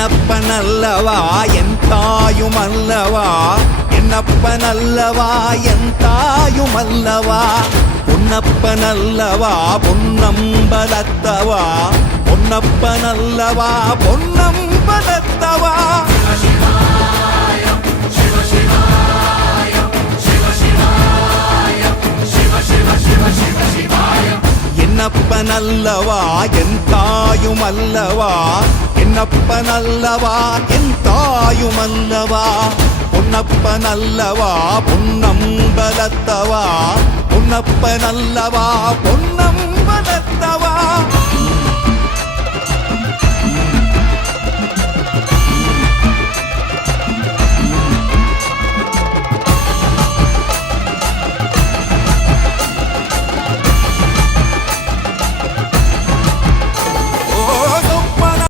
என்னப்பனல்லவா என் தாயுமல்லவா, என்னப்பனல்லவா என் தாயுமல்லவா, பொன்னப்பனல்லவா பொன்னம்பலத்தவா, பொன்னப்பனல்லவா பொன்னம்பலத்தவா. என்னப்பனல்லவா என் தாயுமல்லவா, என்னப்பனல்லவா என் தாயுமல்லவா, பொன்னப்பனல்லவா பொன்னம்பலத்தவா, பொன்னப்பனல்லவா பொன்னம்பலத்தவா.